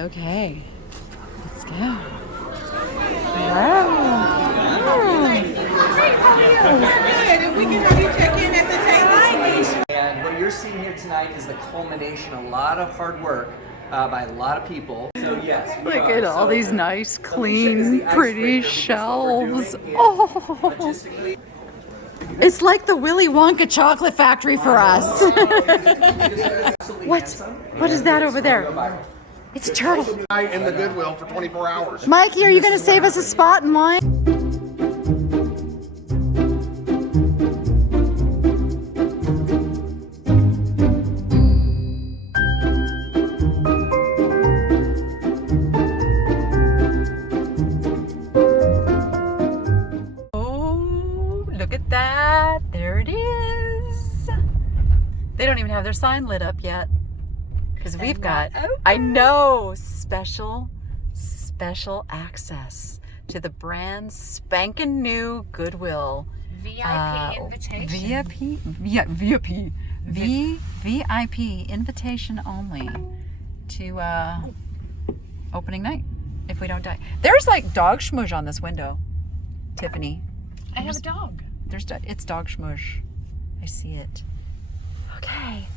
Okay, let's go. Wow. If we can have you check in at the table. And what you're seeing here tonight is the culmination, a lot of hard work by a lot of people. So yes, Look at all these nice, clean, pretty shelves. Oh, it's like the Willy Wonka chocolate factory for us. What is that over there? It's a turtle. In the Goodwill for 24 hours. Mikey, are you going to save us a spot in line? Oh, look at that. There it is. They don't even have their sign lit up yet. Because we've got, I know, special access to the brand spanking new Goodwill. VIP invitation. VIP invitation only to opening night, if we don't die. There's like dog schmoosh on this window, Tiffany. I have a dog. It's dog schmoosh. I see it. Okay.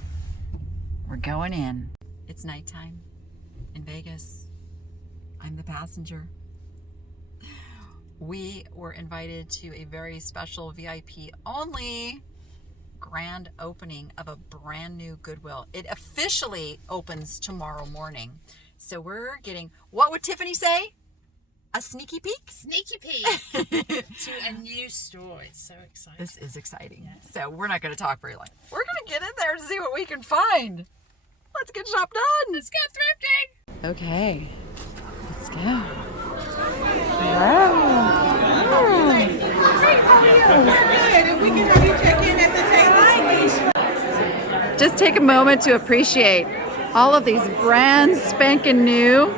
We're going in. It's nighttime in Vegas. I'm the passenger. We were invited to a very special VIP only grand opening of a brand new Goodwill. It officially opens tomorrow morning. So we're getting, what would Tiffany say? A sneaky peek? Sneaky peek to a new store. It's so exciting. This is exciting. Yes. So we're not going to talk very long. We're going to get in there and see what we can find. Let's get shop done. Let's go thrifting. Okay, let's go. Wow. If we can have you check in at the table. Just take a moment to appreciate all of these brand spanking new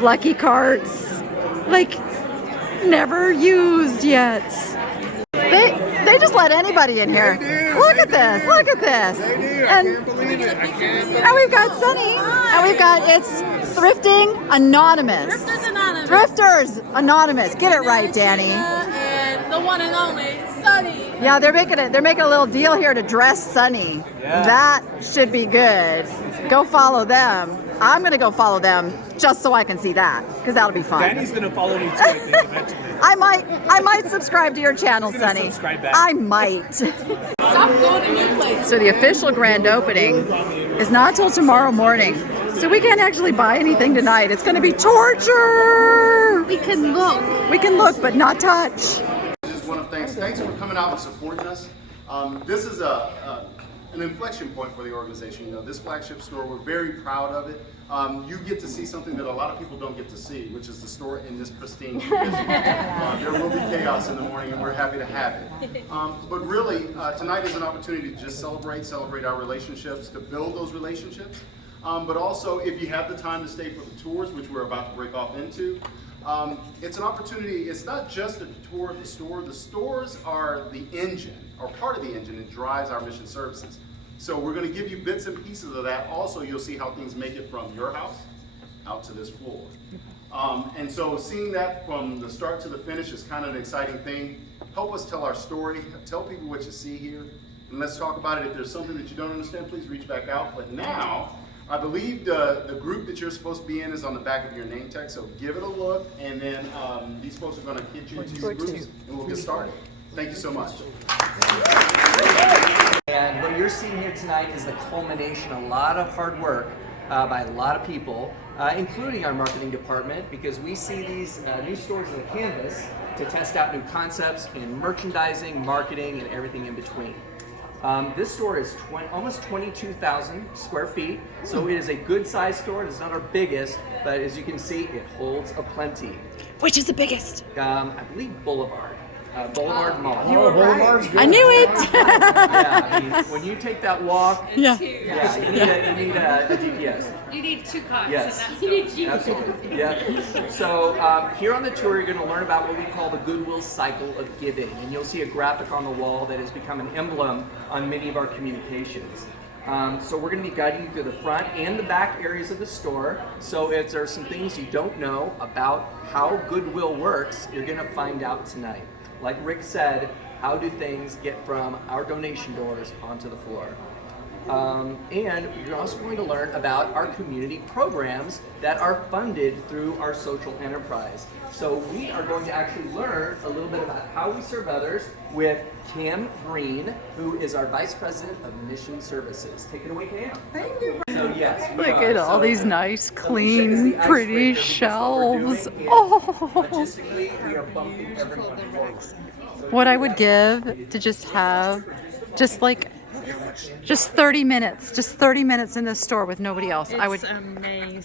Lucky Carts, like never used yet. They just let anybody in here. Look at this, look at this. They do. And, I can't believe it. I can't believe and we've got Sunny, and we've got, it's Thrifting Anonymous. Thrifters Anonymous. Thrifters Anonymous. Get it right, Danny. And the one and only Sunny. Yeah, they're making a little deal here to dress Sunny. Yeah. That should be good. Go follow them. I'm gonna go follow them just so I can see that, because that'll be fun. Danny's gonna follow me too, I think, eventually. I might subscribe to your channel, He's gonna Sunny. subscribe back. I might. Stop going to new places. So the official grand opening is not till tomorrow morning. So we can't actually buy anything tonight. It's gonna be torture. We can look. We can look, but not touch. This is one of the things. Thanks for coming out and supporting us. This is an inflection point for the organization. You know, this flagship store, we're very proud of it. You get to see something that a lot of people don't get to see, which is the store in this pristine condition. There will be chaos in the morning, and we're happy to have it. But really, tonight is an opportunity to just celebrate our relationships, to build those relationships. But also, if you have the time to stay for the tours, which we're about to break off into, it's an opportunity. It's not just a tour of the store. The stores are the engine, or part of the engine that drives our mission services. So we're going to give you bits and pieces of that. Also, you'll see how things make it from your house out to this floor. And so seeing that from the start to the finish is kind of an exciting thing. Help us tell our story. Tell people what you see here. And let's talk about it. If there's something that you don't understand, please reach back out. But now, I believe the group that you're supposed to be in is on the back of your name tag. So give it a look. And then these folks are going to get you into your groups. And we'll get started. Thank you so much. And what you're seeing here tonight is the culmination, a lot of hard work by a lot of people, including our marketing department, because we see these new stores as a canvas to test out new concepts in merchandising, marketing, and everything in between. This store is almost 22,000 square feet, so it is a good sized store. It's not our biggest, but as you can see, it holds aplenty. Which is the biggest? I believe Boulevard Mall. You were right. I knew it. Yeah, I mean, when you take that walk, Yeah. yeah, you need a GPS. You need two cars. Yes. And that's you need GPS. Absolutely. Yeah. So here on the tour, you're going to learn about what we call the Goodwill cycle of giving, and you'll see a graphic on the wall that has become an emblem on many of our communications. So we're going to be guiding you through the front and the back areas of the store. So if there are some things you don't know about how Goodwill works, you're going to find out tonight. Like Rick said, how do things get from our donation doors onto the floor? And you're also going to learn about our community programs that are funded through our social enterprise. So we are going to actually learn a little bit about how we serve others with Cam Green, who is our Vice President of Mission Services. Take it away, Cam. Thank you. So yes, we Look are. at all So these nice, Alicia is clean, the pretty icebreaker because shelves. what we're doing is Oh, logistically, we are bumping everyone forward. what I would give to just have, just 30 minutes in the store with nobody else. It's amazing.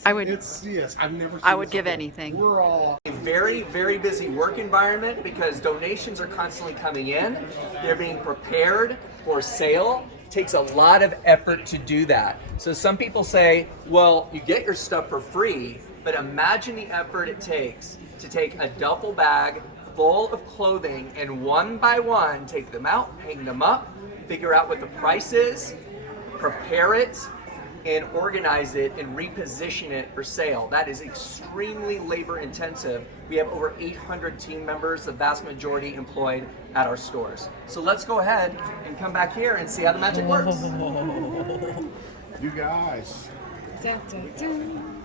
Yes, I've never seen I would this give before. anything. We're all A very, very busy work environment because donations are constantly coming in. They're being prepared for sale. Takes a lot of effort to do that. So some people say, well, you get your stuff for free, but imagine the effort it takes to take a duffel bag full of clothing and one by one take them out, hang them up, figure out what the price is, prepare it, and organize it and reposition it for sale. That is extremely labor intensive. We have over 800 team members, the vast majority employed at our stores. So let's go ahead and come back here and see how the magic works. you guys. Dun, dun, dun.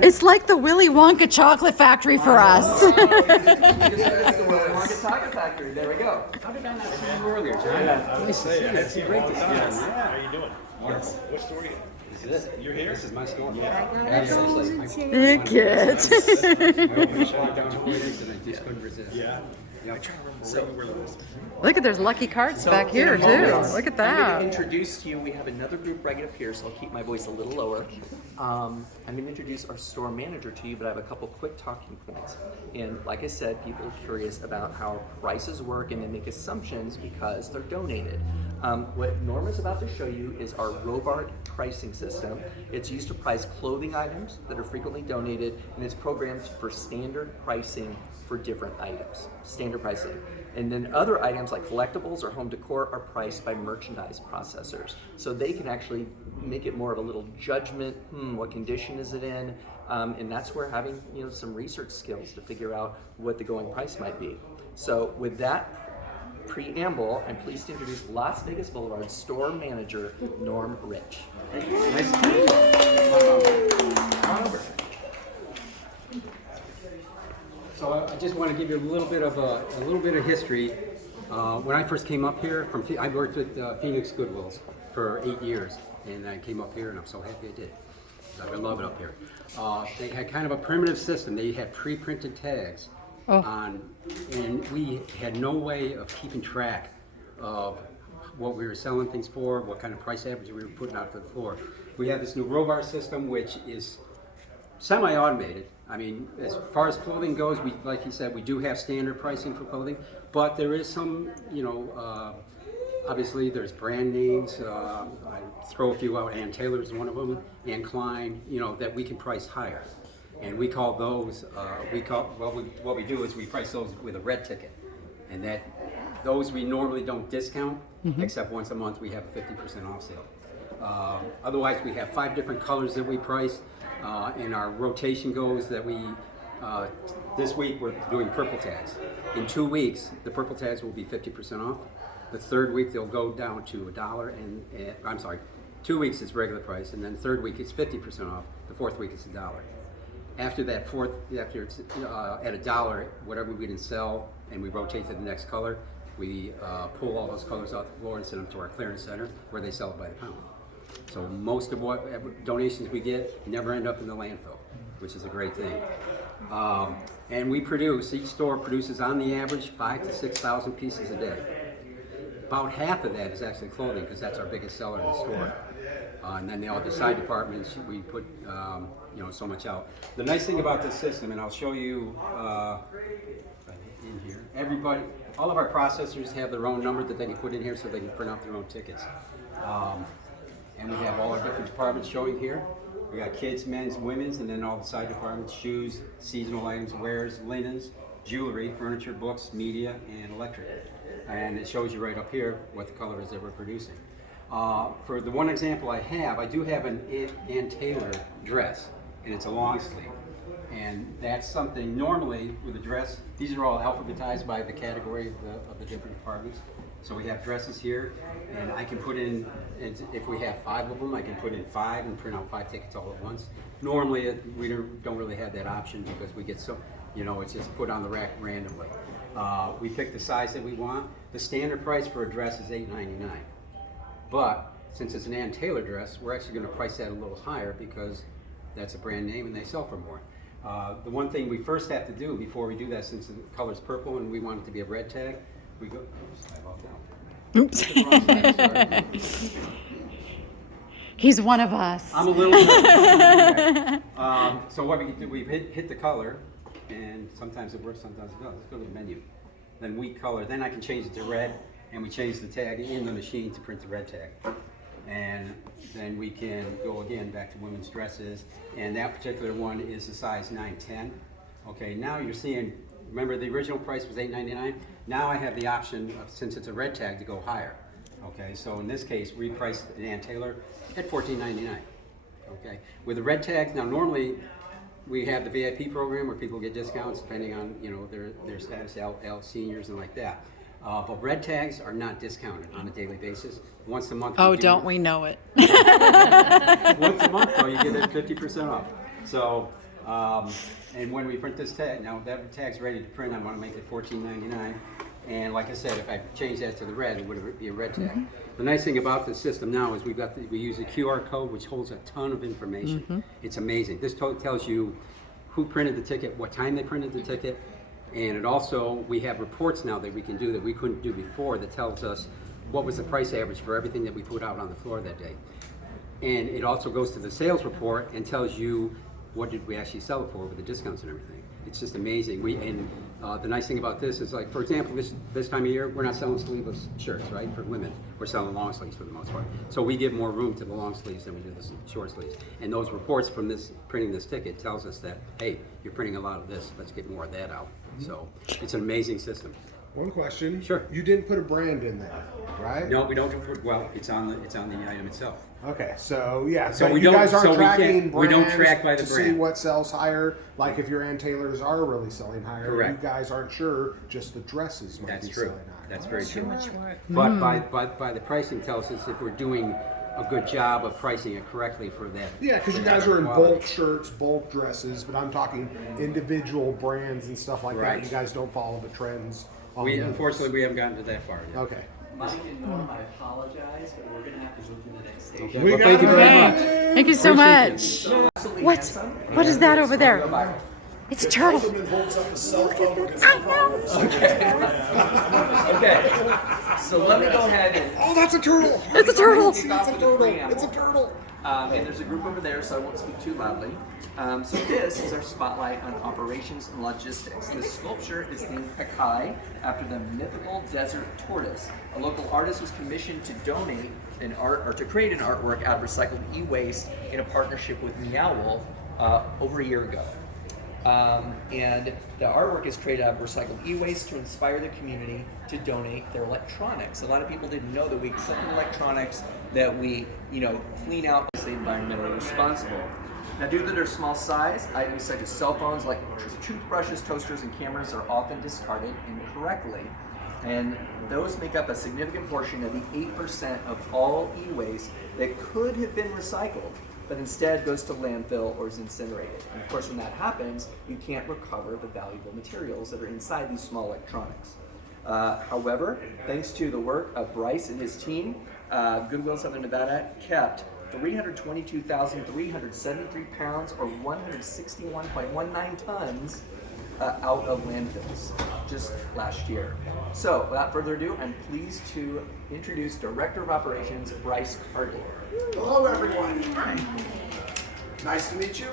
It's like the Willy Wonka chocolate factory for us. This is the Willy Wonka Chocolate Factory. There we go. How did I not see you earlier, John? Nice to see you. It's great to see you. How you doing? Yes. What store are you? This is it. You're here? This is my store. Yeah. Look at. I opened a shop down 2 weeks and I just couldn't resist. Yeah. Yep. I'm trying to remember where it was. Look at there's lucky cards back in here a too. moment, Look at I'm that. going to introduce to you, we have another group right up here, so I'll keep my voice a little lower. I'm going to introduce our store manager to you, but I have a couple quick talking points. And like I said, people are curious about how prices work and they make assumptions because they're donated. What Norma's about to show you is our Robart pricing system. It's used to price clothing items that are frequently donated, and it's programmed for standard pricing for different items, standard pricing. And then other items like collectibles or home decor are priced by merchandise processors. So they can actually make it more of a little judgment, what condition is it in? And that's where having some research skills to figure out what the going price might be. So with that preamble, I'm pleased to introduce Las Vegas Boulevard store manager, Norm Rich. Nice to meet you. Come on over. So I just want to give you a little bit of history. When I first came up here, I worked at Phoenix Goodwills for 8 years, and I came up here, and I'm so happy I did. I love it up here. They had kind of a primitive system. They had pre-printed tags on, and we had no way of keeping track of what we were selling things for, what kind of price average we were putting out for the floor. We have this new Rovar system, which is semi-automated. I mean, as far as clothing goes, like you said, we do have standard pricing for clothing, but there is some, obviously there's brand names. I throw a few out. Ann Taylor is one of them, Ann Klein, that we can price higher. And we call those, what we do is we price those with a red ticket. And those we normally don't discount, except once a month we have a 50% off sale. Otherwise, we have 5 different colors that we price. And our rotation goes that this week we're doing purple tags. In 2 weeks, the purple tags will be 50% off. The third week they'll go down to $1, and I'm sorry, 2 weeks it's regular price, and then third week it's 50% off. The fourth week it's $1. After that after it's at $1, whatever we didn't sell, and we rotate to the next color, we pull all those colors off the floor and send them to our clearance center where they sell it by the pound. So most of what donations we get never end up in the landfill, which is a great thing. And each store produces on the average 5,000 to 6,000 pieces a day. About half of that is actually clothing because that's our biggest seller in the store. And then all the side departments, we put so much out. The nice thing about this system, and I'll show you in here, all of our processors have their own number that they can put in here so they can print out their own tickets. And we have all our different departments showing here. We got kids, men's, women's, and then all the side departments, shoes, seasonal items, wares, linens, jewelry, furniture, books, media, and electric. And it shows you right up here what the color is that we're producing. For the one example I do have an Ann Taylor dress, and it's a long sleeve. And that's something, normally with a dress, these are all alphabetized by the category of the different departments. So we have dresses here, and I can put in, if we have 5 of them, I can put in 5 and print out 5 tickets all at once. Normally, we don't really have that option because we get so, it's just put on the rack randomly. We pick the size that we want. The standard price for a dress is $8.99. But since it's an Ann Taylor dress, we're actually going to price that a little higher because that's a brand name and they sell for more. The one thing we first have to do before we do that, since the color's purple and we want it to be a red tag, we go. Oops. He's one of us. I'm a little bit. So what we do, we hit the color, and sometimes it works, sometimes it doesn't. Let's go to the menu. Then we color. Then I can change it to red, and we change the tag in the machine to print the red tag. And then we can go again back to women's dresses, and that particular one is a size 9-10. Okay, now you're seeing, remember the original price was $8.99? Now I have the option, since it's a red tag, to go higher. Okay, so in this case, we priced an Ann Taylor at $14.99. Okay, with the red tags, now normally we have the VIP program where people get discounts depending on their status, seniors and like that. But red tags are not discounted on a daily basis. Once a month. Oh, don't we know it? Once a month, though, you get it 50% off. So, and when we print this tag, now that tag's ready to print, I want to make it $14.99. And like I said, if I change that to the red, it would be a red tag. Mm-hmm. The nice thing about the system now is we use a QR code which holds a ton of information. Mm-hmm. It's amazing. This tells you who printed the ticket, what time they printed the ticket, and it also, we have reports now that we can do that we couldn't do before that tells us what was the price average for everything that we put out on the floor that day. And it also goes to the sales report and tells you what did we actually sell it for with the discounts and everything. It's just amazing. The nice thing about this is, like, for example, this time of year, we're not selling sleeveless shirts, right, for women. We're selling long sleeves for the most part. So we give more room to the long sleeves than we do the short sleeves. And those reports from printing this ticket tells us that, hey, you're printing a lot of this, let's get more of that out. So it's an amazing system. One question. Sure. You didn't put a brand in there, right? No, we don't put, well, it's on the item itself. Okay, so yeah, So but we you don't- guys aren't so we tracking can't- we don't brands track by the to see brand. what sells higher. Like if your Ann Taylors are really selling higher, Correct. you guys aren't sure. Just the dresses might That's be true. selling higher. That's very Too true. much work. But by the pricing tells us if we're doing a good job of pricing it correctly for that. Yeah, because you for guys that are in quality. bulk shirts, bulk dresses, but I'm talking individual brands and stuff like Right. that. You guys don't follow the trends. On those. Unfortunately, we haven't gotten to that far yet. Okay. Mike and Norm, I apologize, but we're going to have to move to the next station. Okay, well, thank you very much. Thank you so Appreciate much. Absolutely What? handsome, What is and that it's over gonna there? go viral. It's a turtle. Okay, so let me go ahead and Oh, that's a turtle. It's a turtle. kick off with the preamble. It's a turtle. And there's a group over there, so I won't speak too loudly. So this is our spotlight on operations and logistics. This sculpture is named Kakai after the mythical desert tortoise. A local artist was commissioned to donate an art or to create an artwork out of recycled e-waste in a partnership with Meow Wolf over a year ago. And the artwork is created out of recycled e-waste to inspire the community to donate their electronics. A lot of people didn't know that we accept electronics, that we, clean out, stay environmentally responsible. Now, due to their small size, items such as cell phones, like toothbrushes, toasters, and cameras are often discarded incorrectly. And those make up a significant portion of the 8% of all e-waste that could have been recycled, but instead goes to landfill or is incinerated. And of course, when that happens, you can't recover the valuable materials that are inside these small electronics. However, thanks to the work of Bryce and his team, Goodwill Southern Nevada kept 322,373 pounds or 161.19 tons out of landfills just last year. So, without further ado, I'm pleased to introduce Director of Operations, Bryce Carty. Hello, everyone. Hi. Nice to meet you.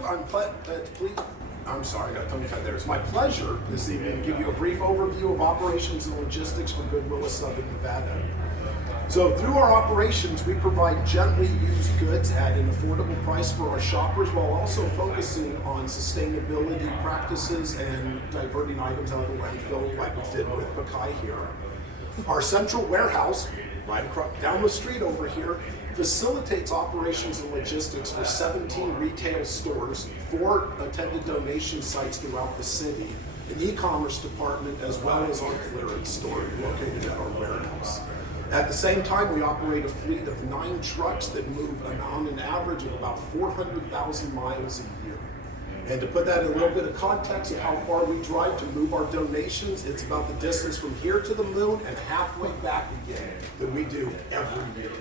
I'm sorry, I got tongue tied there. It's my pleasure this evening to give you a brief overview of operations and logistics for Goodwill of Southern Nevada. So through our operations, we provide gently used goods at an affordable price for our shoppers while also focusing on sustainability practices and diverting items out of the landfill like we did with Bakai here. Our central warehouse right across down the street over here, facilitates operations and logistics for 17 retail stores, 4 attended donation sites throughout the city, an e-commerce department, as well as our clearance store located at our warehouse. At the same time, we operate a fleet of 9 trucks that move on an average of about 400,000 miles a year. And to put that in a little bit of context of how far we drive to move our donations, it's about the distance from here to the moon and halfway back again that we do every year.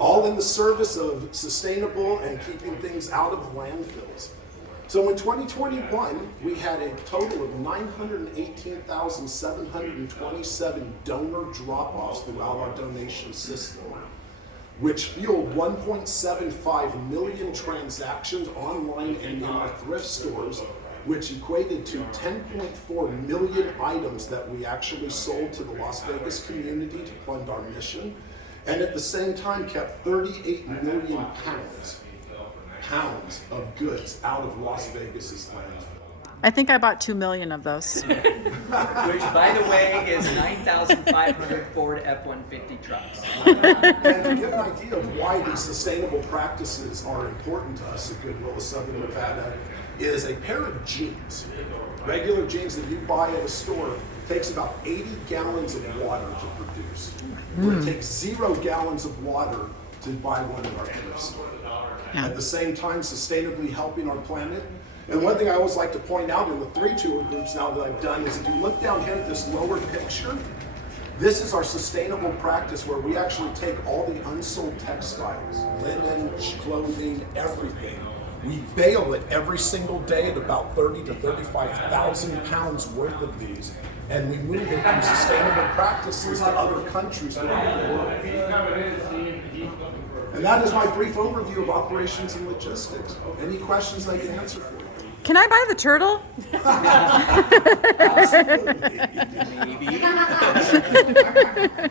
All in the service of sustainable and keeping things out of landfills. So in 2021, we had a total of 918,727 donor drop-offs throughout our donation system, which fueled 1.75 million transactions online and in our thrift stores, which equated to 10.4 million items that we actually sold to the Las Vegas community to fund our mission, and at the same time kept 38 million pounds of goods out of Las Vegas's landfill. I think I bought 2 million of those. Which, by the way, is 9,500 Ford F-150 trucks. And to give an idea of why these sustainable practices are important to us at Goodwill of Southern Nevada, is a pair of jeans, regular jeans that you buy at a store, takes about 80 gallons of water to produce. Where it takes 0 gallons of water to buy one in our thrift store. At the same time, sustainably helping our planet. And one thing I always like to point out in the 3 tour groups now that I've done is if you look down here at this lower picture, this is our sustainable practice where we actually take all the unsold textiles, linen, clothing, everything. We bale it every single day at about 30 to 35,000 pounds worth of these. And we move it through sustainable practices to other countries around the world. And that is my brief overview of operations and logistics. Any questions I can answer for you? Can I buy the turtle? Absolutely. Maybe.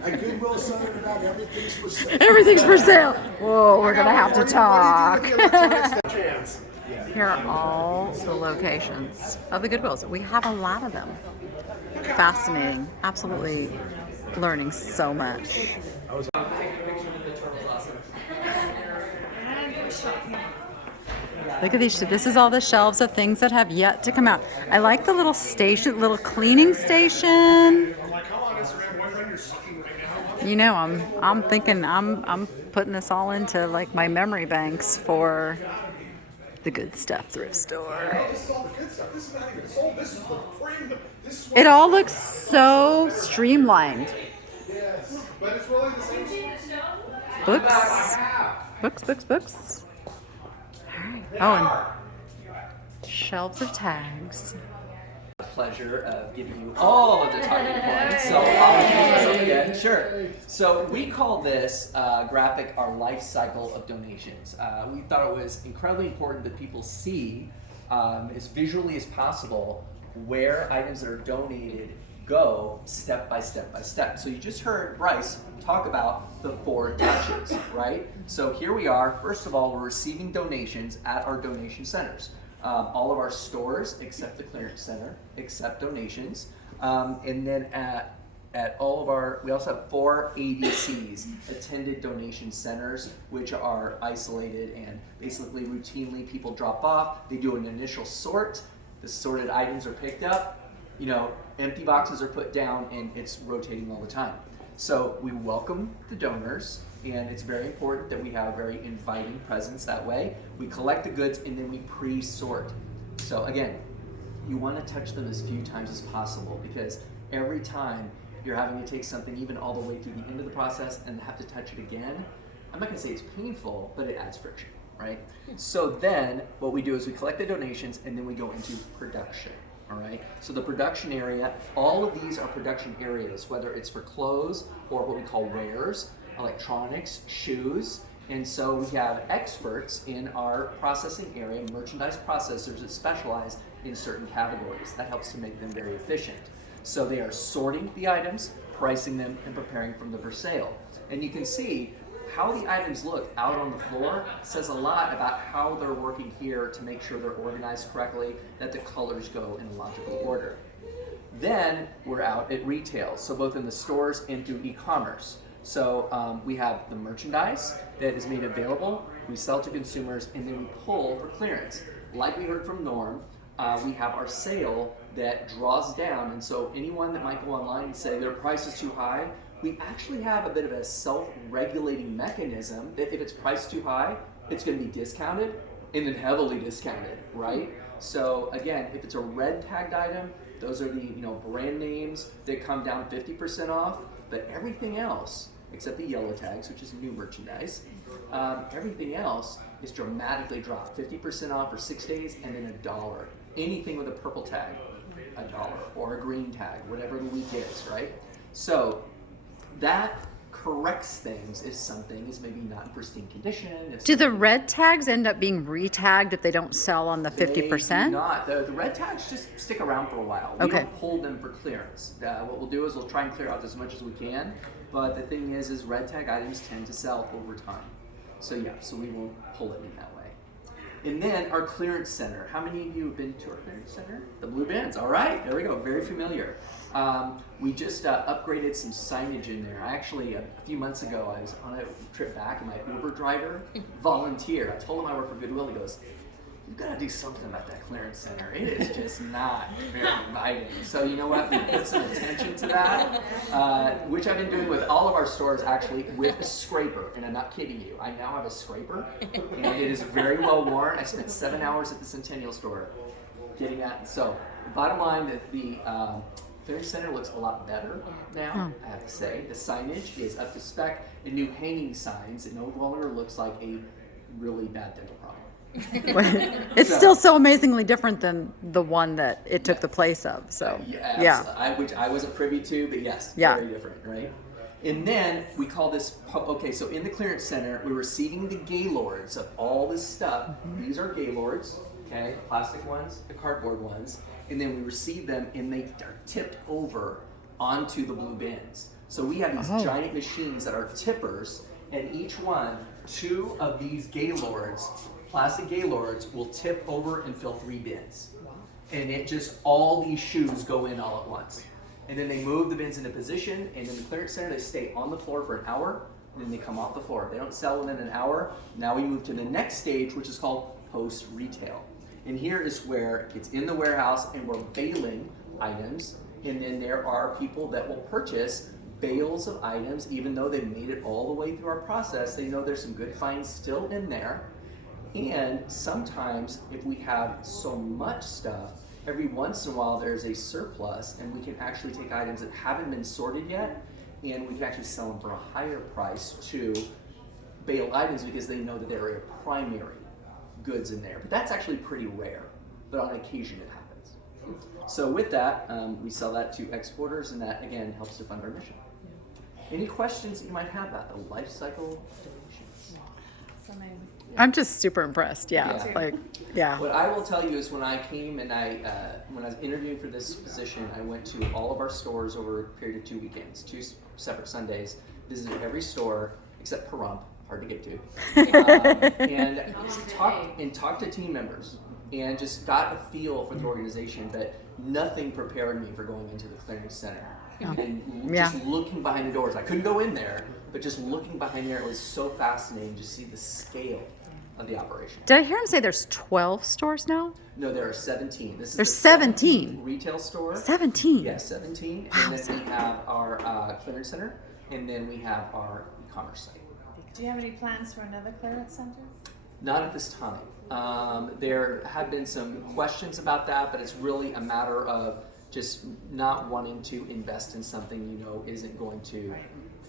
At Goodwill Southern Nevada, everything's for sale. Everything's for sale. Whoa, we're gonna have to What talk. do you do with the electronics chance? Here are all the locations of the Goodwills. We have a lot of them. Fascinating. Absolutely learning so much. Look at these. This is all the shelves of things that have yet to come out. I like the little station, little cleaning station. You know, I'm thinking I'm putting this all into like my memory banks for the good stuff thrift store. It all looks so streamlined. Books. Books. Oh, and shelves of tags. The pleasure of giving you all of the talking points. So I'll introduce myself again. Sure. So we call this graphic our life cycle of donations. We thought it was incredibly important that people see as visually as possible where items that are donated go step by step by step. So you just heard Bryce talk about the 4 touches, right? So here we are. First of all, we're receiving donations at our donation centers. All of our stores, except the clearance center, accept donations. And then at all of our, we also have 4 ADCs, attended donation centers, which are isolated and basically routinely people drop off. They do an initial sort. The sorted items are picked up. You know, empty boxes are put down and it's rotating all the time. So we welcome the donors, and it's very important that we have a very inviting presence that way. We collect the goods and then we pre-sort. So again, you want to touch them as few times as possible, because every time you're having to take something even all the way to the end of the process and have to touch it again, I'm not going to say it's painful, but it adds friction, right? So then what we do is we collect the donations and then we go into production. All right, so the production area, all of these are production areas, whether it's for clothes or what we call wares, electronics, shoes. And so we have experts in our processing area, merchandise processors that specialize in certain categories. That helps to make them very efficient. So they are sorting the items, pricing them, and preparing them for sale. And you can see how the items look out on the floor says a lot about how they're working here to make sure they're organized correctly, that the colors go in a logical order. Then we're out at retail, so both in the stores and through e-commerce. So we have the merchandise that is made available, we sell to consumers, and then we pull for clearance. Like we heard from Norm, we have our sale that draws down, and so anyone that might go online and say their price is too high, we actually have a bit of a self-regulating mechanism that if it's priced too high, it's going to be discounted and then heavily discounted, right? So again, if it's a red tagged item, those are the brand names that come down 50% off, but everything else, except the yellow tags, which is new merchandise, everything else is dramatically dropped, 50% off for 6 days, and then $1. Anything with a purple tag, $1, or a green tag, whatever the week is, right? So that corrects things if something is maybe not in pristine condition. Do the red tags end up being re-tagged if they don't sell on the 50%? They do not. The red tags just stick around for a while. We Okay. don't hold them for clearance. What we'll do is we'll try and clear out as much as we can, but the thing is red tag items tend to sell over time. So yeah, so we won't pull it in that way. And then our clearance center. How many of you have been to our clearance center? The blue bins. All right, there we go. Very familiar. We just upgraded some signage in there. I actually, a few months ago, I was on a trip back and my Uber driver volunteered. I told him I work for Goodwill. He goes, "You've got to do something about that clearance center. It is just not very inviting." So you know what? We put some attention to that, which I've been doing with all of our stores actually with a scraper. And I'm not kidding you. I now have a scraper, and it is very well worn. I spent 7 hours at the Centennial store getting that. So bottom line, that the clearance center looks a lot better now, I have to say. The signage is up to spec, and new hanging signs. It no longer looks like a really bad dental problem. It's still so amazingly different than the one that it took the place of. So Yeah, which I wasn't privy to, but yes, Yeah. very different, right? And then we call this, okay, so in the clearance center, we're receiving the gaylords of all this stuff. These are gaylords, okay, the plastic ones, the cardboard ones, and then we receive them and they are tipped over onto the blue bins. So we have these giant machines that are tippers, and each one, 2 of these gaylords, plastic gaylords, will tip over and fill 3 bins. And it just, all these shoes go in all at once. And then they move the bins into position, and in the clearance center, they stay on the floor for an hour, and then they come off the floor. If they don't sell within an hour, now we move to the next stage, which is called post-retail. And here is where it's in the warehouse, and we're baling items, and then there are people that will purchase bales of items, even though they've made it all the way through our process. They know there's some good finds still in there. And sometimes if we have so much stuff, every once in a while there's a surplus, and we can actually take items that haven't been sorted yet, and we can actually sell them for a higher price to bail items because they know that there are primary goods in there. But that's actually pretty rare, but on occasion it happens. So with that, we sell that to exporters, and that again helps to fund our mission. Any questions that you might have about the life cycle donations? I'm just super impressed. Yeah. What I will tell you is when I came and when I was interviewing for this position, I went to all of our stores over a period of 2 weekends, 2 separate Sundays, visited every store except Pahrump, hard to get to, and talked to team members and just got a feel for the organization, but nothing prepared me for going into the clearance center. And just looking behind the doors, I couldn't go in there, but just looking behind there, it was so fascinating to see the scale of the operation. Did I hear him say there's 12 stores now? No, there are 17. This is There's the 17 retail store. 17? Yes, 17. Wow. And then we have our clearance center, and then we have our e-commerce site. Do you have any plans for another clearance center? Not at this time. There have been some questions about that, but it's really a matter of just not wanting to invest in something you know isn't going to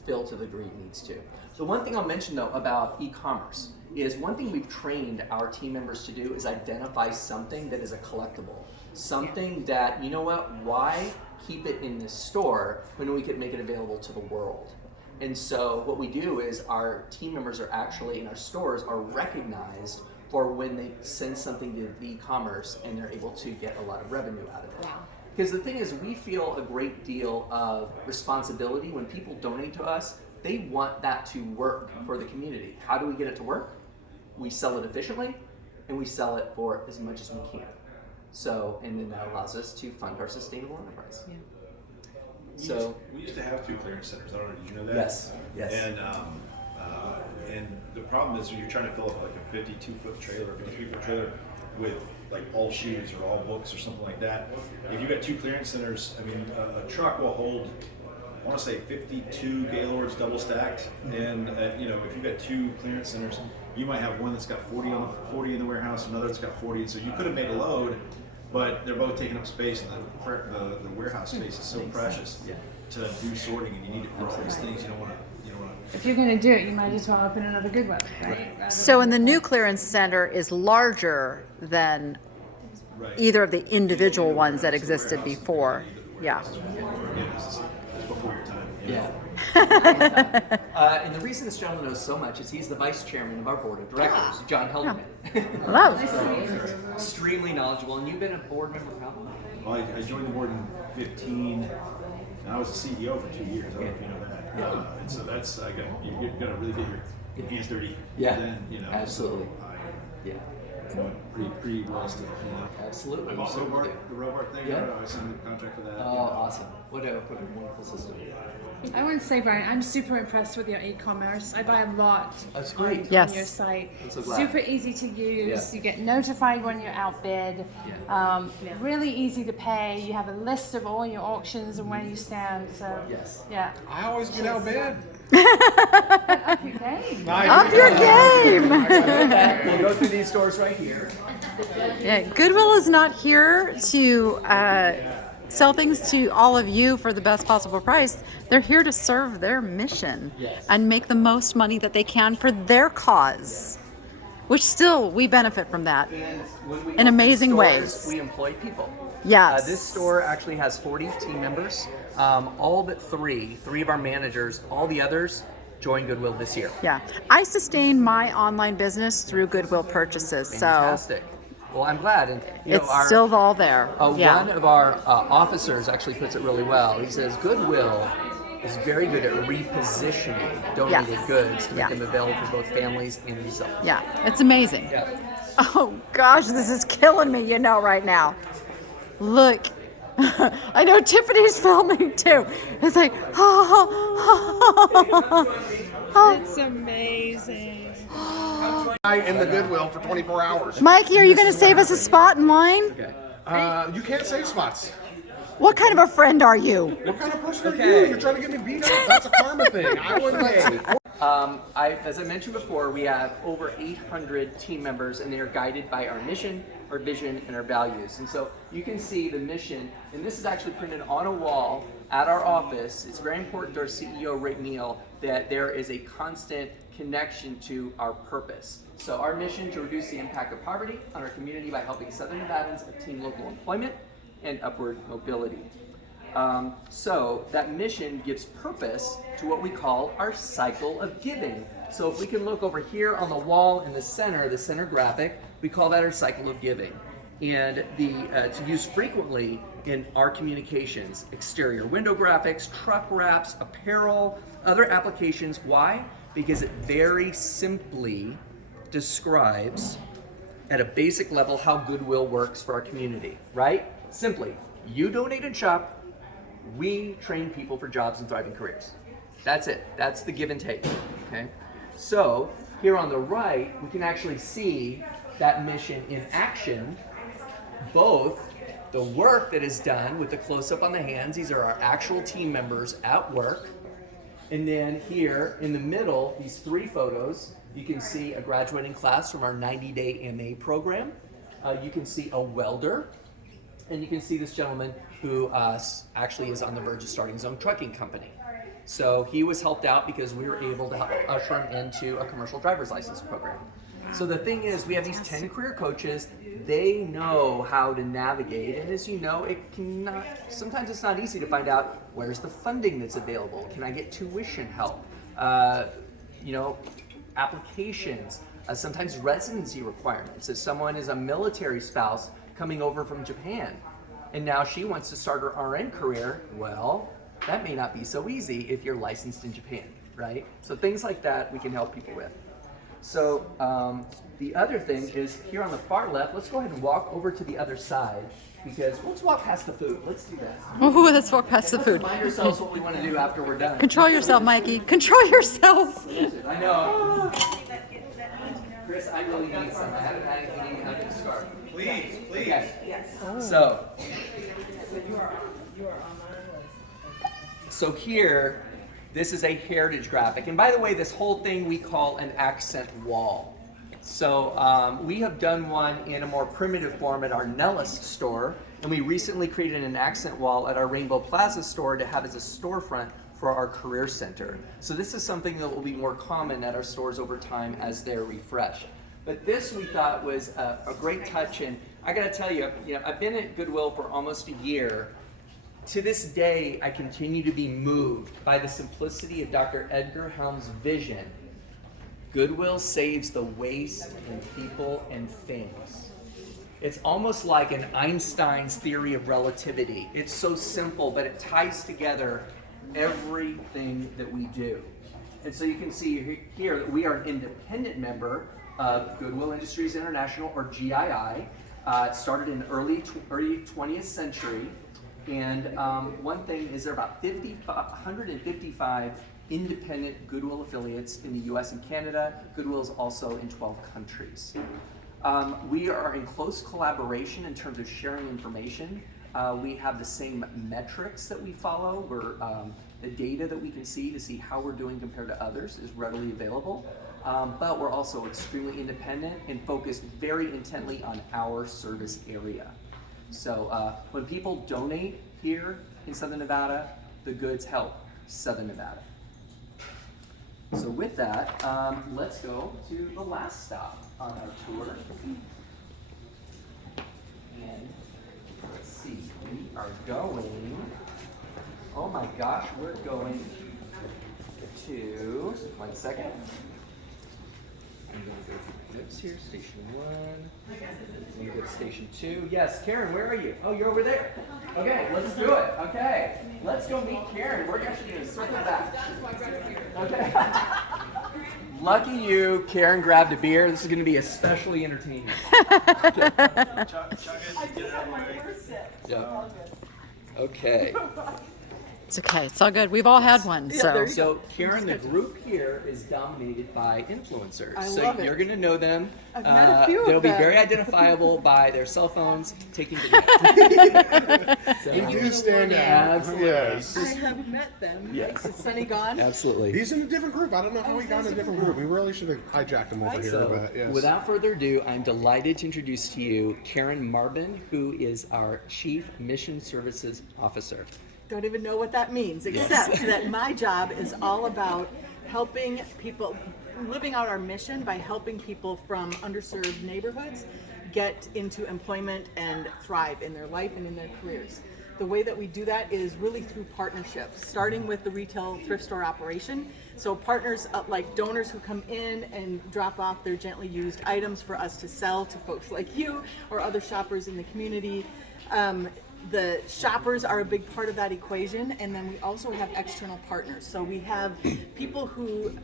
fill to the degree it needs to. The one thing I'll mention though about e-commerce is one thing we've trained our team members to do is identify something that is a collectible. Something that, you know what, why keep it in this store when we could make it available to the world? And so what we do is our team members are actually in our stores are recognized for when they send something to the e-commerce and they're able to get a lot of revenue out of it. Because the thing is, we feel a great deal of responsibility when people donate to us. They want that to work for the community. How do we get it to work? We sell it efficiently, and we sell it for as much as we can. So, and then that allows us to fund our sustainable enterprise. So we used to have 2 clearance centers. I don't know, did you know that? yes, yes. And the problem is when you're trying to fill up like a 52-foot trailer, 53-foot trailer with like all shoes or all books or something like that. If you've got 2 clearance centers, I mean, a truck will hold, I want to say 52 Gaylords double stacked, and you know, if you've got 2 clearance centers, you might have one that's got 40 in the warehouse, another that's got 40, and so you could have made a load, but they're both taking up space, and the warehouse space is so precious to do sorting, and you need it for all these things. You don't want to. If you're going to do it, you might as well open another Goodwill, right? So, and the new clearance center is larger than either of the individual ones that existed before. Yeah. It's before your time. Yeah. And the reason this gentleman knows so much is he's the vice chairman of our board of directors, John Helderman. Hello. Extremely knowledgeable, and you've been a board member for how long? Well, I joined the board in 15, and I was the CEO for 2 years. I don't know if you know that. And so that's you got to really get your hands dirty. Yeah. Then, you know, Absolutely. Yeah. Pretty well still. You know. Absolutely. I bought So the Robart thing. Yeah. I signed the contract for that. Oh, awesome. What a wonderful system. I want to say, Brian, I'm super impressed with your e-commerce. I buy a lot That's great. on Yes. your site. I'm so glad. Super easy to use. Yeah. You get notified when you're outbid. Really easy to pay. You have a list of all your auctions and where you stand. So Yes. yeah. I always get outbid. Up your game. Up your game. We'll go through these doors right here. Yeah, Goodwill is not here to sell things to all of you for the best possible price. They're here to serve their mission and make the most money that they can for their cause, which still we benefit from that And when we in open amazing stores, ways. we employ people. Yes. This store actually has 40 team members. All but three of our managers, all the others joined Goodwill this year. Yeah, I sustain my online business through Goodwill purchases, Fantastic. Well, I'm glad. And you so know, it's still all there. Yeah. One of our officers actually puts it really well. He says Goodwill is very good at repositioning donated Yes. goods to make Yeah. them available for both families and resellers. Yeah, it's amazing. Yeah. Oh gosh, this is killing me, right now. Look. I know Tiffany's filming too. It's like, It's amazing. In the Goodwill for 24 hours. Mikey, are you going to save us a spot in line? You can't save spots. What kind of a friend are you? What kind of person are you? You're trying to get me beat up? That's a karma thing. I wouldn't pay. As I mentioned before, we have over 800 team members, and they are guided by our mission, our vision, and our values. And so you can see the mission, and this is actually printed on a wall at our office. It's very important to our CEO, Rick Neal, that there is a constant connection to our purpose. So our mission to reduce the impact of poverty on our community by helping Southern Nevadans obtain local employment and upward mobility. So that mission gives purpose to what we call our cycle of giving. So if we can look over here on the wall in the center graphic, we call that our cycle of giving. And it's used frequently in our communications, exterior window graphics, truck wraps, apparel, other applications. Why? Because it very simply describes at a basic level how Goodwill works for our community, right? Simply, you donate and shop, we train people for jobs and thriving careers. That's it. That's the give and take. Okay. So here on the right, we can actually see that mission in action. Both the work that is done with the close-up on the hands. These are our actual team members at work. And then here in the middle, these 3 photos, you can see a graduating class from our 90-day MA program. You can see a welder. And you can see this gentleman who actually is on the verge of starting his own trucking company. So he was helped out because we were able to help usher him into a commercial driver's license program. So the thing is, we have these 10 career coaches. They know how to navigate, and as you know, sometimes it's not easy to find out where's the funding that's available. Can I get tuition help? Applications. Sometimes residency requirements. If someone is a military spouse coming over from Japan, and now she wants to start her RN career, well, that may not be so easy if you're licensed in Japan, right? So things like that we can help people with. So the other thing is here on the far left, let's go ahead and walk over to the other side because let's walk past the food. Let's do that. Oh, let's walk past the Let's food. remind ourselves what we want to do after we're done. Control yourself, Mikey. Control yourself. I know. Chris, I really need some. I haven't had anything out of the scarf. Please, please. Okay. So here, this is a heritage graphic. And by the way, this whole thing we call an accent wall. So we have done one in a more primitive form at our Nellis store. And we recently created an accent wall at our Rainbow Plaza store to have as a storefront for our career center. So this is something that will be more common at our stores over time as they're refreshed. But this we thought was a great touch, and I gotta tell you, I've been at Goodwill for almost a year. To this day, I continue to be moved by the simplicity of Dr. Edgar Helm's vision. Goodwill saves the waste in people and things. It's almost like an Einstein's theory of relativity. It's so simple, but it ties together everything that we do. And so you can see here that we are an independent member of Goodwill Industries International, or GII. It started in the early 20th century. And one thing is there are about 155 independent Goodwill affiliates in the US and Canada. Goodwill is also in 12 countries. We are in close collaboration in terms of sharing information. We have the same metrics that we follow. The data that we can see to see how we're doing compared to others is readily available. But we're also extremely independent and focused very intently on our service area. So when people donate here in Southern Nevada, the goods help Southern Nevada. So with that, let's go to the last stop on our tour. And let's see, we are going, oh my gosh, we're going to, one second. I'm going to go through this here, station 1. I'm going to go to station 2. Yes, Karen, where are you? Oh, you're over there. Okay, let's do it. Okay, let's go meet Karen. We're actually going to circle back. Okay. Lucky you, Karen grabbed a beer. This is going to be especially entertaining. Yeah. Okay. It's okay. It's all good. We've all had one. So Karen, the group here is dominated by influencers. So you're going to know them. I've met a few of they'll be them. very identifiable by their cell phones taking video. You do stand out. Absolutely. Yes. I have met them. Yes. Is Sunny gone? Absolutely. He's in a different group. I don't know how he got in a different group. We really should have hijacked him over here. So, But yes. without further ado, I'm delighted to introduce to you Karen Marbin, who is our Chief Mission Services Officer. Don't even know what that means, except that my job is all about helping people, living out our mission by helping people from underserved neighborhoods get into employment and thrive in their life and in their careers. The way that we do that is really through partnerships, starting with the retail thrift store operation. So partners like donors who come in and drop off their gently used items for us to sell to folks like you or other shoppers in the community. The shoppers are a big part of that equation, and then we also have external partners. So we have people who,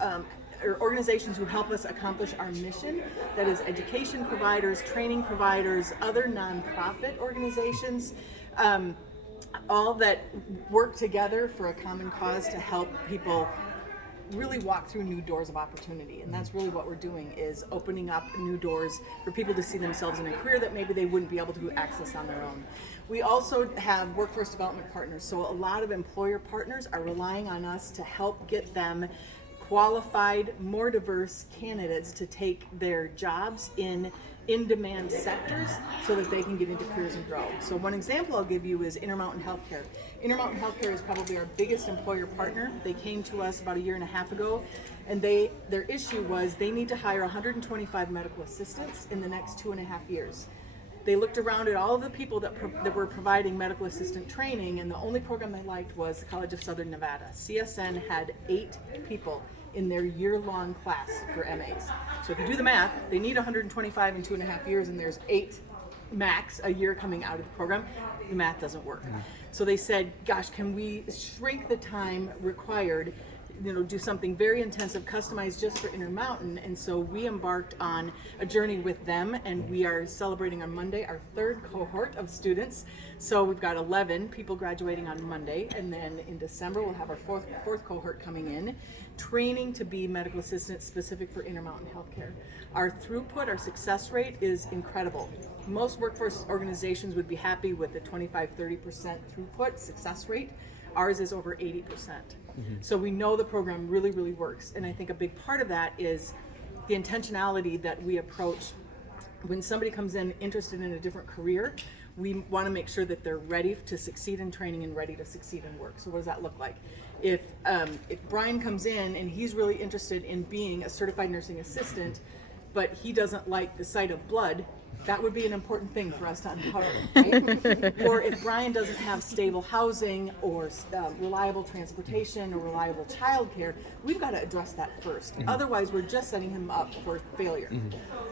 or organizations who help us accomplish our mission, that is education providers, training providers, other nonprofit organizations, all that work together for a common cause to help people really walk through new doors of opportunity. And that's really what we're doing, is opening up new doors for people to see themselves in a career that maybe they wouldn't be able to access on their own. We also have workforce development partners. So a lot of employer partners are relying on us to help get them qualified, more diverse candidates to take their jobs in in-demand sectors so that they can get into careers and grow. So one example I'll give you is Intermountain Healthcare. Intermountain Healthcare is probably our biggest employer partner. They came to us about a year and a half ago, and their issue was they need to hire 125 medical assistants in the next 2.5 years. They looked around at all of the people that were providing medical assistant training, and the only program they liked was the College of Southern Nevada. CSN had 8 people in their year-long class for MAs. So if you do the math, they need 125 in 2.5 years, and there's 8 max a year coming out of the program. The math doesn't work. So they said, gosh, can we shrink the time required do something very intensive, customized just for Intermountain. And so we embarked on a journey with them, and we are celebrating on Monday our 3rd cohort of students. So we've got 11 people graduating on Monday, and then in December we'll have our fourth cohort coming in, training to be medical assistants specific for Intermountain Healthcare. Our throughput, our success rate is incredible. Most workforce organizations would be happy with the 25-30% throughput success rate. Ours is over 80%. So we know the program really, really works. And I think a big part of that is the intentionality that we approach. When somebody comes in interested in a different career, we want to make sure that they're ready to succeed in training and ready to succeed in work. So what does that look like? If Brian comes in and he's really interested in being a certified nursing assistant, but he doesn't like the sight of blood, that would be an important thing for us to uncover, right? Or if Brian doesn't have stable housing or reliable transportation or reliable childcare, we've got to address that first. Otherwise, we're just setting him up for failure.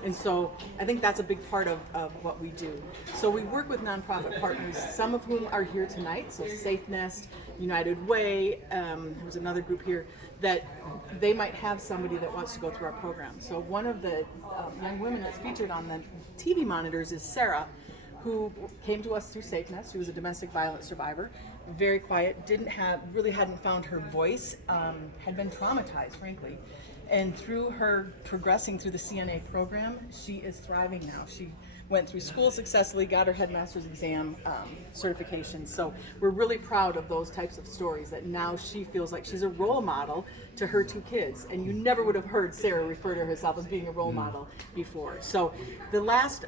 And so I think that's a big part of what we do. So we work with nonprofit partners, some of whom are here tonight, so Safe Nest, United Way, there's another group here, that they might have somebody that wants to go through our program. So one of the young women that's featured on the TV monitors is Sarah, who came to us through Safe Nest. She was a domestic violence survivor, very quiet, really hadn't found her voice, had been traumatized, frankly. And through her progressing through the CNA program, she is thriving now. She went through school successfully, got her headmaster's exam certification. So we're really proud of those types of stories, that now she feels like she's a role model to her 2 kids. And you never would have heard Sarah refer to herself as being a role model before. So the last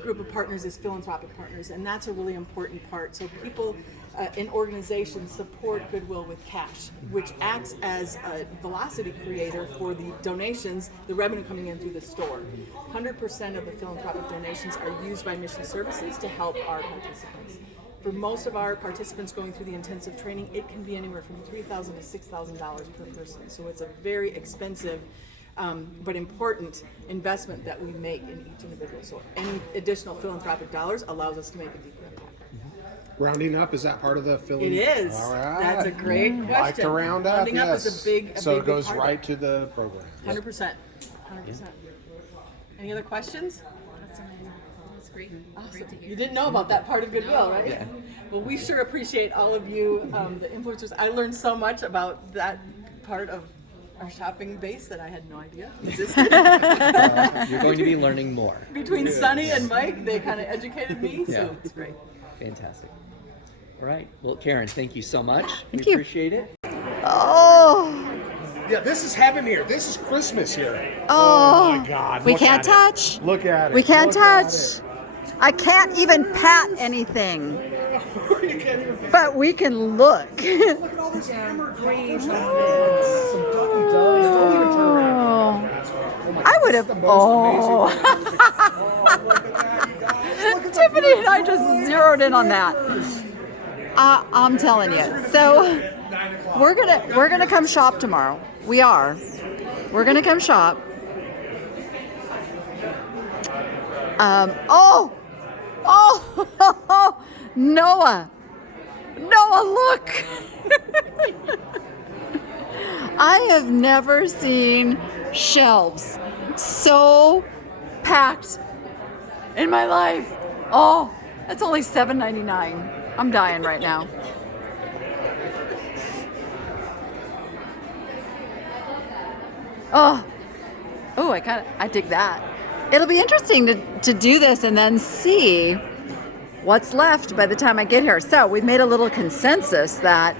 group of partners is philanthropic partners, and that's a really important part. So people in organizations support Goodwill with cash, which acts as a velocity creator for the donations, the revenue coming in through the store. 100% of the philanthropic donations are used by mission services to help our participants. For most of our participants going through the intensive training, it can be anywhere from $3,000 to $6,000 per person. So it's a very expensive but important investment that we make in each individual. So any additional philanthropic dollars allows us to make a deeper impact. Rounding up, is that part of the It filling? is. All right. That's a great question. Like to round up, Rounding up yes. is a big so big, it goes part of right it. to the program. 100%. 100%. Any other questions? That's amazing. That's great. Awesome. Great to hear. You didn't know about that part of Goodwill, right? Yeah. Well, we sure appreciate all of you, the influencers. I learned so much about that part of our shopping base that I had no idea existed. You're going to be learning more. Between Sunny and Mike, they kind of educated me, so it's great. Fantastic. All right. Well, Karen, thank you so much. Thank we you. appreciate it. Oh, Yeah, this is heaven here. This is Christmas here. oh, my God. we look can't at it. touch. Look at it. We can't Look at touch. I can't even pat anything, it. You can't even but we can look. look at all this hammer green stuff. Some Ducky Does. Don't even turn around. I would have. Oh, Look at that, you guys. Look at Tiffany and I just zeroed in on that. I'm telling you. So 9 o'clock. we're gonna come shop tomorrow. We are. We're gonna come shop. Oh, Noah, look. I have never seen shelves so packed in my life. Oh, that's only $7.99. I'm dying right now. Oh, I dig that. It'll be interesting to do this and then see what's left by the time I get here. So we've made a little consensus that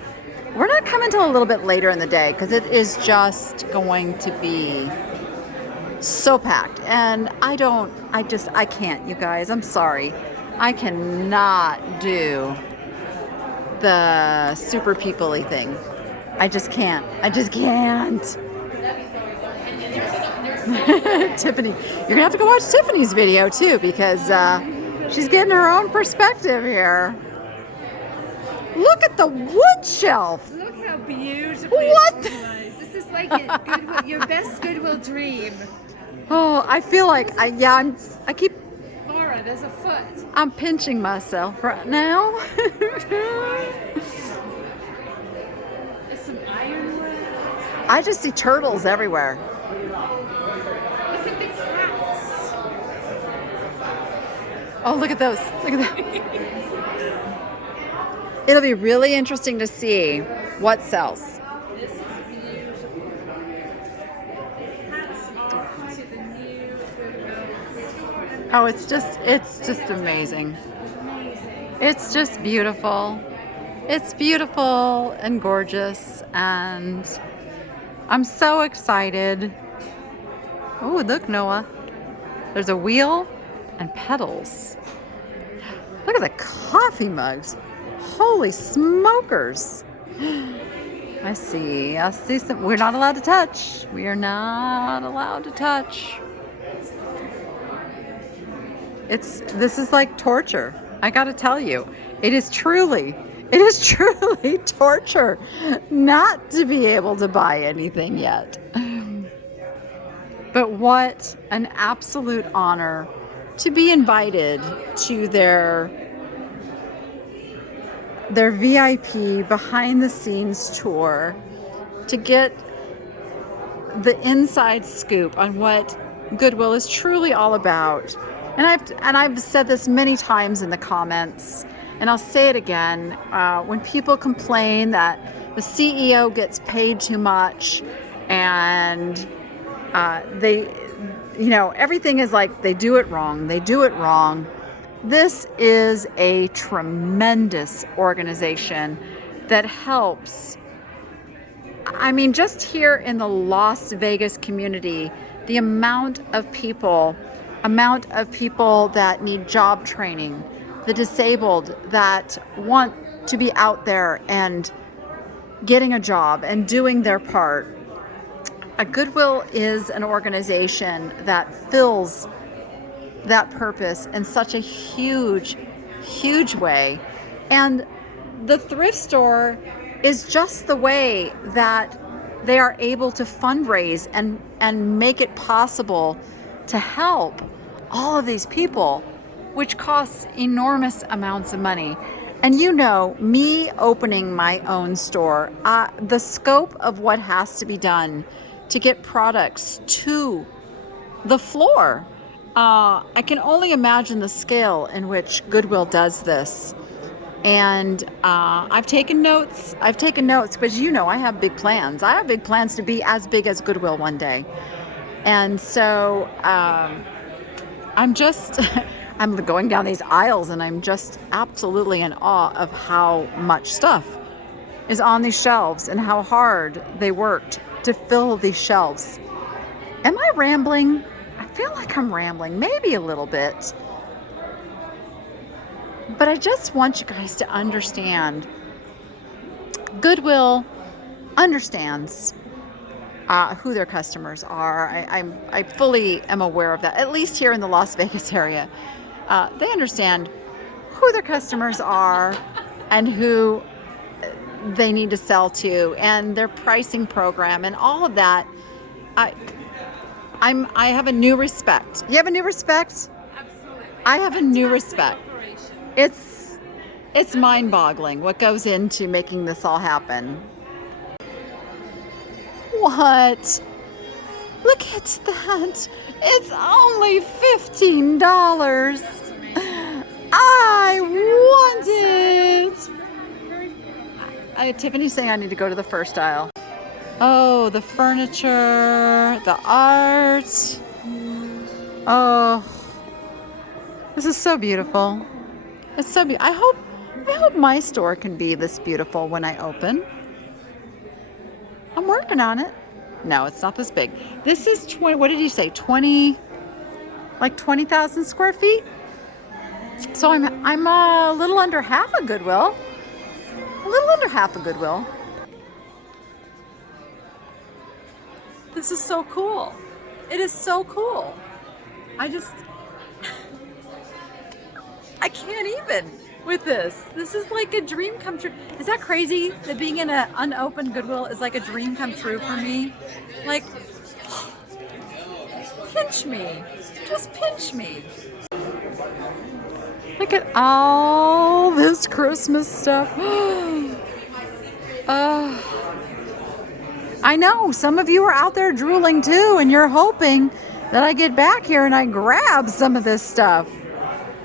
we're not coming till a little bit later in the day because it is just going to be so packed. And I can't, you guys. I'm sorry. I cannot do the super people-y thing. I just can't. Tiffany, you're gonna have to go watch Tiffany's video too because she's getting her own perspective here. Look at the wood shelf. Look how beautiful What? it's organized. This is like your best Goodwill dream. Oh, I feel like I keep Laura, there's a foot. I'm pinching myself right now. There's some ironwood. I just see turtles everywhere. Look at the cats. Oh, look at those. Look at that. It'll be really interesting to see what sells. This is beautiful. Hats off to the new Goodwill. Oh, it's just amazing. It's just beautiful. It's beautiful and gorgeous, and I'm so excited. Oh, look, Noah. There's a wheel and pedals. Look at the coffee mugs. Holy smokers. I see some. We're not allowed to touch. We are not allowed to touch. This is like torture. I gotta tell you, it is truly torture not to be able to buy anything yet. But what an absolute honor to be invited to their VIP behind the scenes tour, to get the inside scoop on what Goodwill is truly all about. And I've said this many times in the comments, and I'll say it again. When people complain that the CEO gets paid too much, and everything is like they do it wrong. This is a tremendous organization that helps. I mean, just here in the Las Vegas community, the amount of people that need job training, the disabled that want to be out there and getting a job and doing their part. Goodwill is an organization that fills that purpose in such a huge way. And the thrift store is just the way that they are able to fundraise and make it possible to help all of these people, which costs enormous amounts of money. And me opening my own store, the scope of what has to be done to get products to the floor. I can only imagine the scale in which Goodwill does this. And I've taken notes because I have big plans. I have big plans to be as big as Goodwill one day. And so I'm going down these aisles, and I'm just absolutely in awe of how much stuff is on these shelves and how hard they worked to fill these shelves. Am I rambling? I feel like I'm rambling, maybe a little bit. But I just want you guys to understand, Goodwill understands who their customers are. I fully am aware of that, at least here in the Las Vegas area. They understand who their customers are and who they need to sell to, and their pricing program and all of that. I have a new respect. You have a new respect? Absolutely. I have a new respect. It's mind-boggling what goes into making this all happen. What? Look at that. It's only $15. I want it. Tiffany's saying I need to go to the first aisle. Oh, the furniture, the art. Oh, this is so beautiful. It's so beautiful. I hope my store can be this beautiful when I open. I'm working on it. No, it's not this big. This is 20, what did you say? 20,000 square feet? So I'm a little under half a Goodwill. This is so cool. It is so cool. I can't even with this. This is like a dream come true. Is that crazy that being in an unopened Goodwill is like a dream come true for me? Like, pinch me. Just pinch me. Look at all this Christmas stuff. I know some of you are out there drooling too, and you're hoping that I get back here and I grab some of this stuff.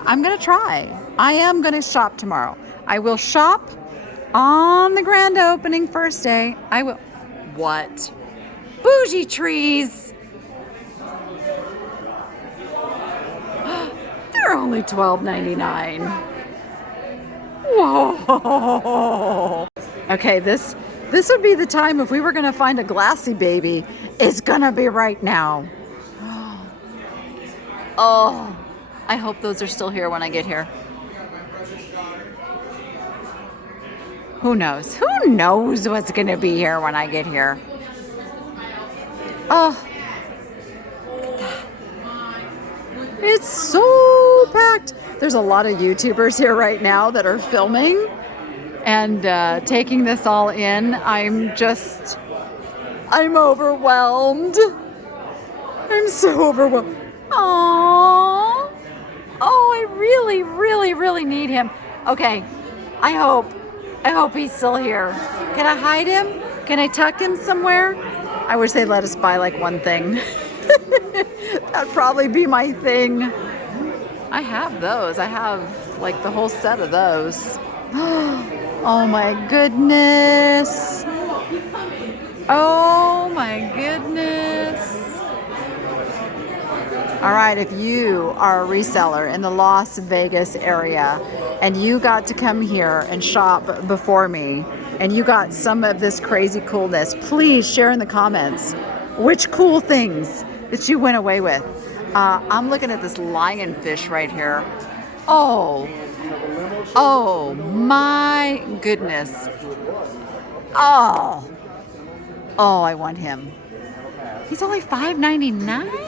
I'm gonna try. I am gonna shop tomorrow. I will shop on the grand opening first day. I will. What? Bougie trees. They're only $12.99. Whoa. Okay, this would be the time if we were gonna find a glassy baby. It's gonna be right now. Oh, I hope those are still here when I get here. Who knows? Who knows what's gonna be here when I get here? Oh, look at that. It's so packed. There's a lot of YouTubers here right now that are filming and taking this all in. I'm overwhelmed. I'm so overwhelmed. Aww. Oh, I really, really, really need him. Okay, I hope he's still here. Can I hide him? Can I tuck him somewhere? I wish they'd let us buy like one thing. That'd probably be my thing. I have those. I have like the whole set of those. Oh my goodness. Oh my goodness. All right, if you are a reseller in the Las Vegas area and you got to come here and shop before me and you got some of this crazy coolness, please share in the comments which cool things that you went away with. I'm looking at this lionfish right here. Oh my goodness. Oh, I want him. He's only $5.99?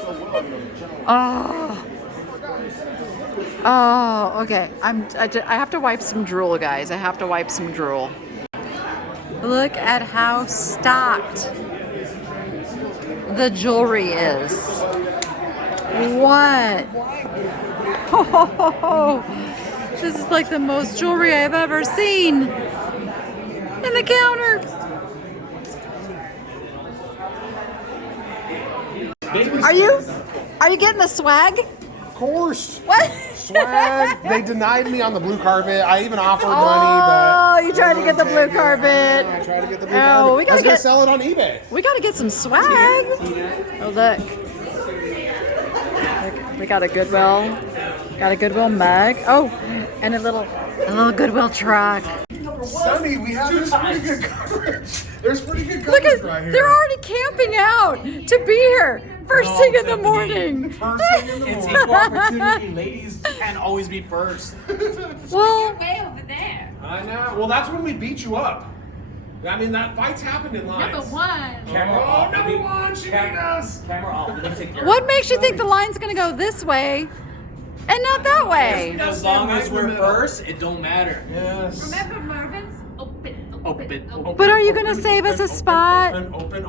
Oh, okay. I have to wipe some drool, guys. I have to wipe some drool. Look at how stocked the jewelry is. What? Oh, this is like the most jewelry I've ever seen in the counter. Are you getting the swag? Of course. What? Swag. They denied me on the blue carpet. I even offered money, Oh, but you tried to get the blue carpet. Yeah, I tried to get the blue carpet. I was gonna sell it on eBay. We gotta get some swag. Oh look, we got a Goodwill. Got a Goodwill mug. Oh, and a little Goodwill truck. Sonny, we have this pretty good coverage. There's pretty good Look coverage at, right here. they're already camping out to be here. First thing in the morning. First thing in the It's morning. equal opportunity. Ladies can't always be first. Well, Way over there. I know. Well, that's when we beat you up. I mean, that fight's happened in lines. Number one. Camera Oh, off. number one, she beat us. Camera off. Let me take care what of makes you think the line's gonna go this way and not that way? it. As long as we're first, it don't matter. Yes. Remember Mervin's? Open. But are you gonna save us a spot? Open.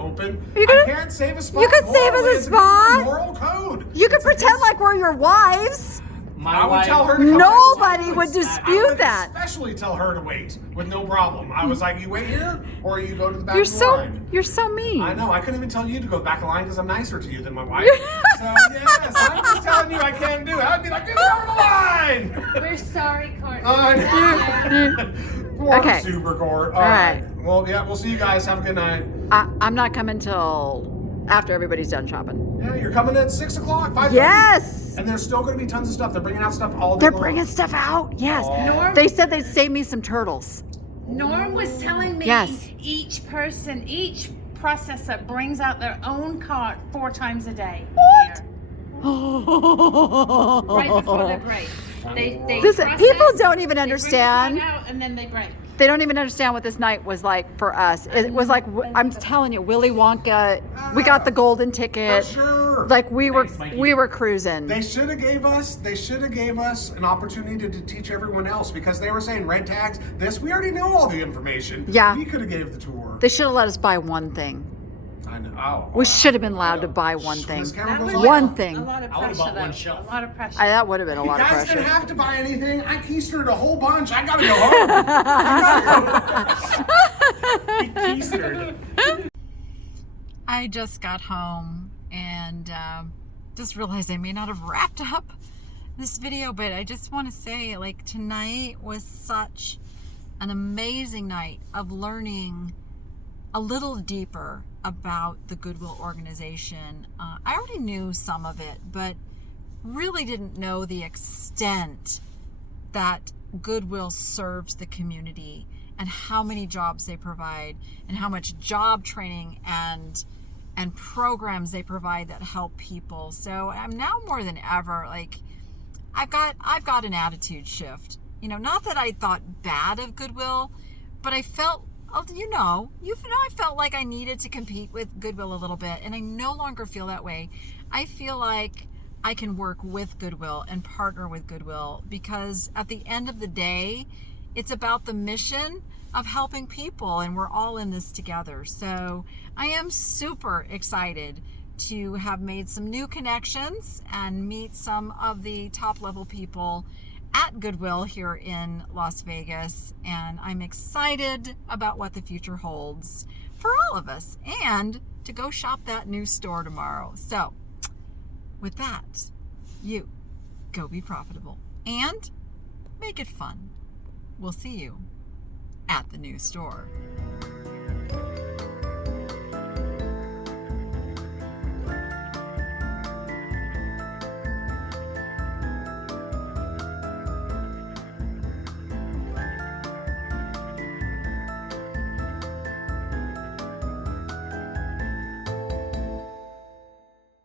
You gonna- I can't save a spot. you could save us a Morally, it's against spot? the moral code. You could pretend like we're your wives. I would tell her to come Nobody wait. would I dispute would that. especially tell her to wait with no problem. I was like, you wait here or you go to the back of the line. You're so mean. I know. I couldn't even tell you to go back of the line because I'm nicer to you than my wife. So yes, I'm just telling you I can't do it. I'd be like, get over the line. We're sorry, Courtney. Poor Okay. Super Court. All right. Well, yeah, we'll see you guys. Have a good night. I'm not coming till after everybody's done shopping. Yeah, you're coming at 6 o'clock, 5:30. Yes. And there's still going to be tons of stuff. They're bringing out stuff all day They're long. bringing stuff out. Yes. Norm, They said they'd save me some turtles. Norm was telling me Yes. Each processor brings out their own cart 4 times a day. What? Right before they break. They Listen, process, people don't even they bring the understand. cart out and then they break. They don't even understand what this night was like for us. It was like, I'm telling you, Willy Wonka. We got the golden ticket. For sure. Like we were cruising. They should have gave us an opportunity to teach everyone else because they were saying red tags, this, we already know all the information. Yeah. We could have gave the tour. They should have let us buy one thing. I know. Oh, We should have been allowed to buy one thing. This camera goes That off. One A thing. lot of I would've pressure bought one though. shelf. A lot of pressure. That would have been a You lot of guys didn't pressure. have to buy anything. I keistered a whole bunch. I gotta go home. He keistered. I just got home and just realized I may not have wrapped up this video, but I just want to say, like, tonight was such an amazing night of learning a little deeper about the Goodwill organization. I already knew some of it, but really didn't know the extent that Goodwill serves the community and how many jobs they provide and how much job training and programs they provide that help people. So I'm now more than ever, like, I've got an attitude shift. You know, not that I thought bad of Goodwill, but I felt, I felt like I needed to compete with Goodwill a little bit, and I no longer feel that way. I feel like I can work with Goodwill and partner with Goodwill because at the end of the day, it's about the mission of helping people, and we're all in this together. So I am super excited to have made some new connections and meet some of the top level people at Goodwill here in Las Vegas, and I'm excited about what the future holds for all of us and to go shop that new store tomorrow. So with that, you go be profitable and make it fun. We'll see you at the new store.